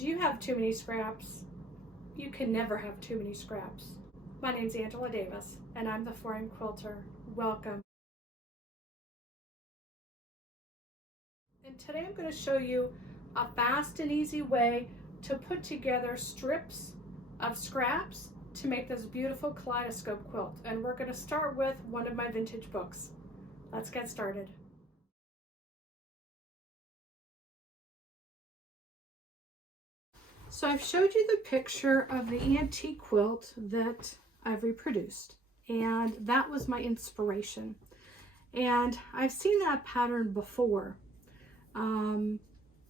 Do you have too many scraps? You can never have too many scraps. My name's Angela Davis, and I'm the Foreign Quilter. Welcome. And today I'm going to show you a fast and easy way to put together strips of scraps to make this beautiful kaleidoscope quilt. And we're going to start with one of my vintage books. Let's get started. So I've showed you the picture of the antique quilt that I've reproduced, and that was my inspiration. And I've seen that pattern before in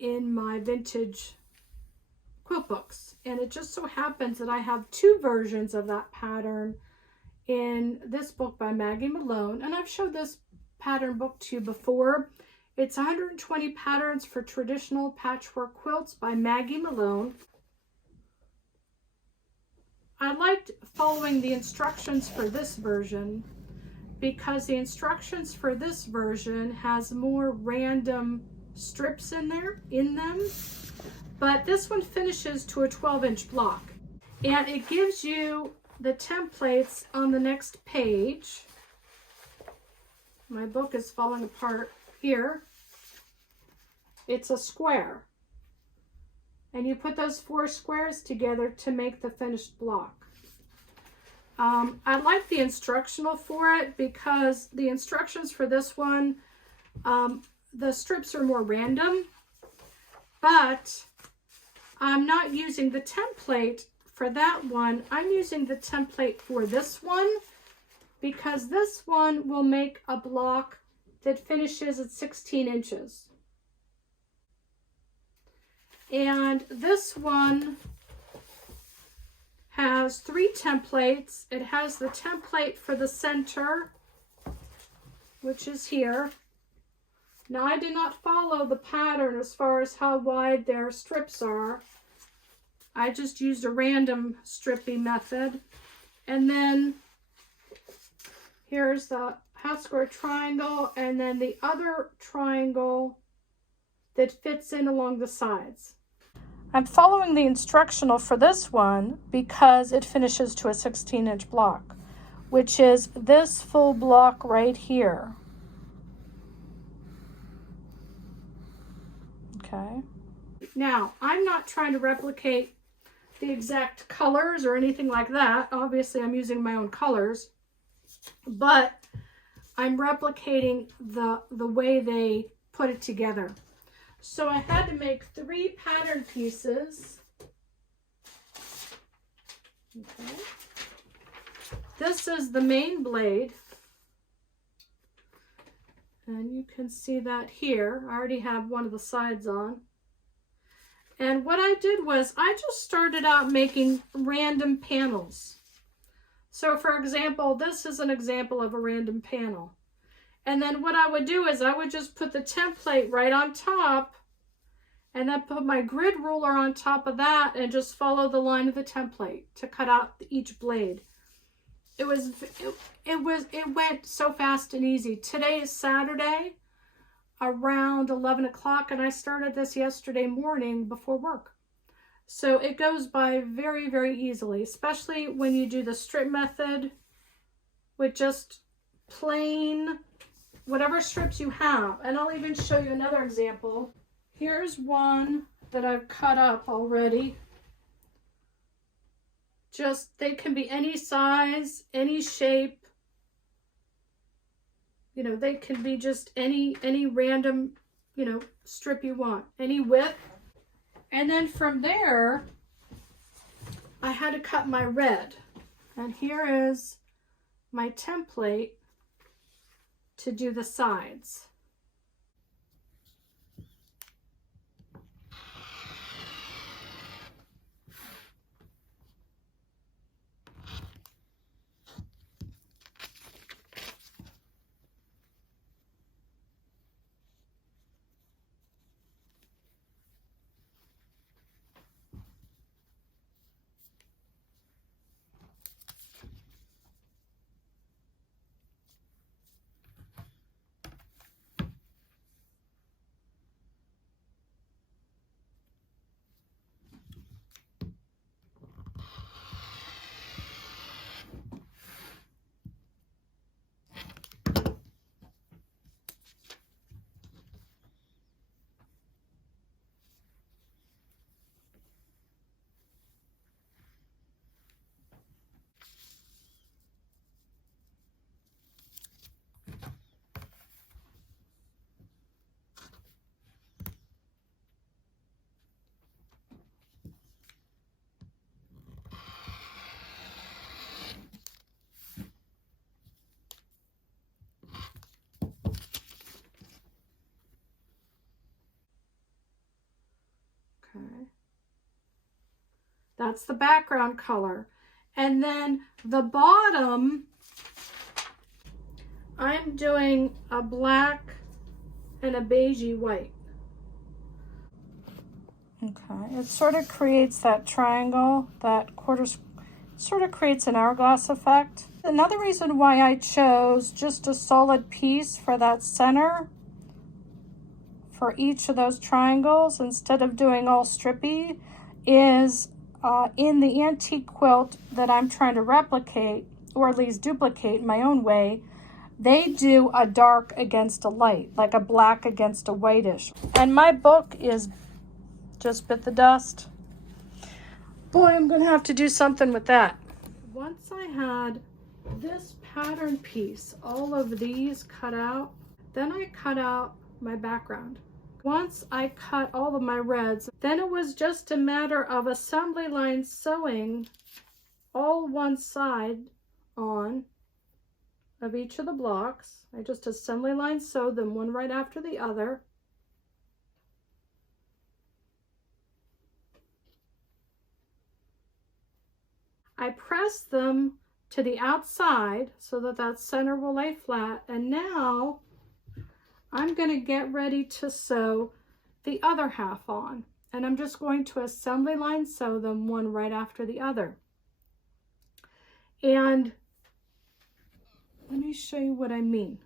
my vintage quilt books, and it just so happens that I have two versions of that pattern in this book by Maggie Malone, and I've showed this pattern book to you before. It's 120 Patterns for Traditional Patchwork Quilts by Maggie Malone. I liked following the instructions for this version because the instructions for this version has more random strips in them, but this one finishes to a 12-inch block, and it gives you the templates on the next page. My book is falling apart here. It's a square, and you put those 4 squares together to make the finished block. I like the instructional for it because the instructions for this one, the strips are more random, but I'm not using the template for that one. I'm using the template for this one because this one will make a block that finishes at 16 inches. And this one has 3 templates. It has the template for the center, which is here. Now, I did not follow the pattern as far as how wide their strips are. I just used a random stripping method. And then here's the half square triangle, and then the other triangle that fits in along the sides. I'm following the instructional for this one because it finishes to a 16-inch block, which is this full block right here. Okay. Now, I'm not trying to replicate the exact colors or anything like that. Obviously, I'm using my own colors, but I'm replicating the way they put it together. So I had to make 3 pattern pieces. Okay. This is the main blade, and you can see that here. I already have one of the sides on. And what I did was I just started out making random panels. So for example, this is an example of a random panel. And then what I would do is I would just put the template right on top and then put my grid ruler on top of that and just follow the line of the template to cut out each blade. It went so fast and easy. Today is Saturday around 11 o'clock, and I started this yesterday morning before work. So it goes by very, very easily, especially when you do the strip method with just plain whatever strips you have. And I'll even show you another example. Here's one that I've cut up already. Just, they can be any size, any shape. You know, they can be just any random, you know, strip you want, any width. And then from there, I had to cut my red. And here is my template to do the sides. That's the background color. And then the bottom, I'm doing a black and a beigey white. Okay, it sort of creates that triangle, that quarter, sort of creates an hourglass effect. Another reason why I chose just a solid piece for that center for each of those triangles instead of doing all strippy is in the antique quilt that I'm trying to replicate, or at least duplicate in my own way, they do a dark against a light, like a black against a whitish. And my book is just bit the dust. Boy, I'm gonna have to do something with that. Once I had this pattern piece, all of these cut out, then I cut out my background. Once I cut all of my reds, then it was just a matter of assembly line sewing all one side on of each of the blocks. I just assembly line sewed them one right after the other. I pressed them to the outside so that that center will lay flat, and now I'm going to get ready to sew the other half on, and I'm just going to assembly line sew them one right after the other. And let me show you what I mean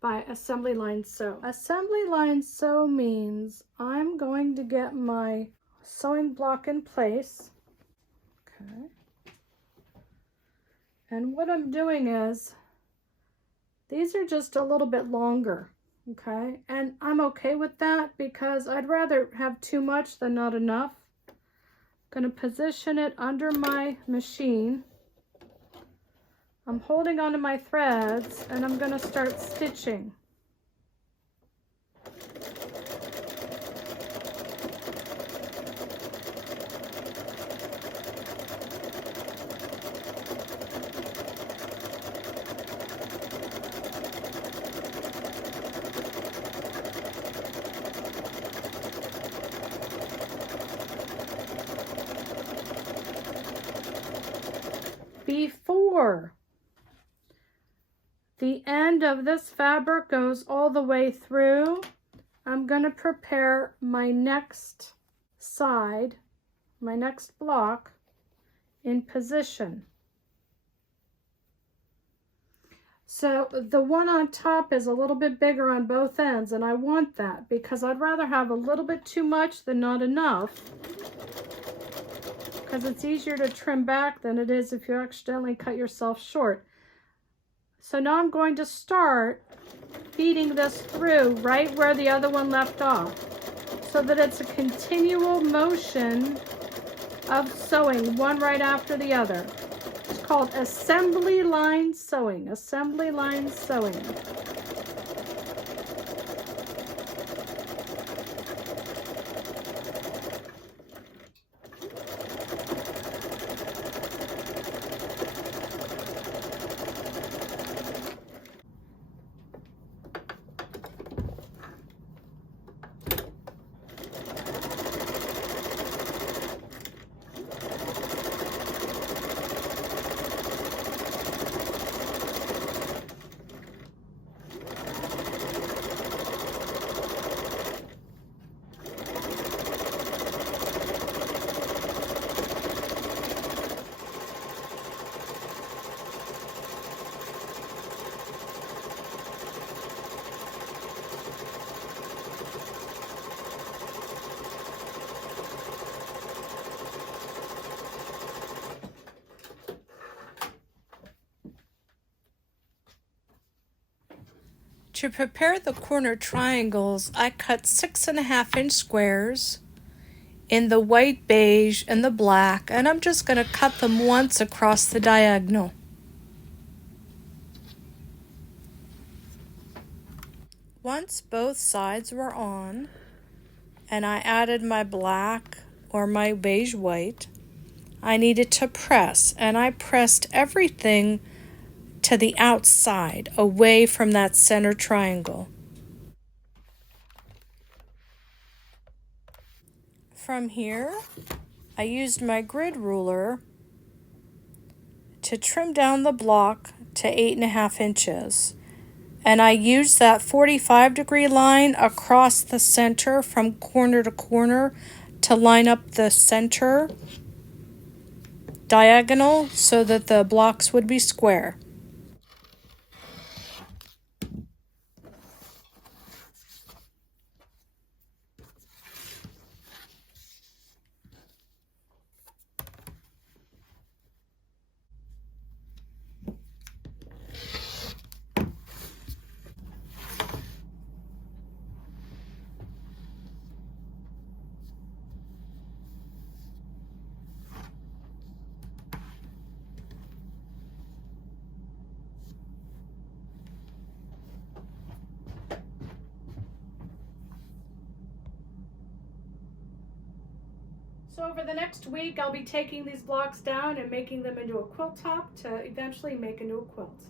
by assembly line sew. Assembly line sew means I'm going to get my sewing block in place. Okay. And what I'm doing is, these are just a little bit longer, okay? And I'm okay with that because I'd rather have too much than not enough. I'm gonna position it under my machine. I'm holding onto my threads and I'm gonna start stitching. Before the end of this fabric goes all the way through, I'm going to prepare my next side, my next block in position. So the one on top is a little bit bigger on both ends, and I want that because I'd rather have a little bit too much than not enough, because it's easier to trim back than it is if you accidentally cut yourself short. So now I'm going to start feeding this through right where the other one left off, so that it's a continual motion of sewing one right after the other. It's called assembly line sewing, assembly line sewing. To prepare the corner triangles, I cut 6.5-inch squares in the white, beige, and the black, and I'm just going to cut them once across the diagonal. Once both sides were on, and I added my black or my beige white, I needed to press, and I pressed everything to the outside, away from that center triangle. From here, I used my grid ruler to trim down the block to 8.5 inches. And I used that 45-degree line across the center from corner to corner to line up the center diagonal so that the blocks would be square. So over the next week, I'll be taking these blocks down and making them into a quilt top to eventually make into a quilt.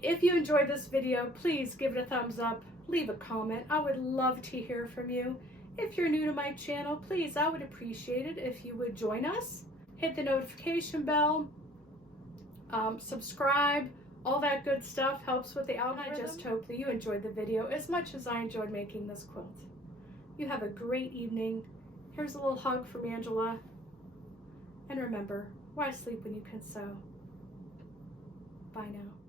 If you enjoyed this video, please give it a thumbs up, leave a comment. I would love to hear from you. If you're new to my channel, please, I would appreciate it if you would join us. Hit the notification bell, subscribe, all that good stuff helps with the algorithm. I just hope that you enjoyed the video as much as I enjoyed making this quilt. You have a great evening. Here's a little hug from Angela. And remember, why sleep when you can sew? Bye now.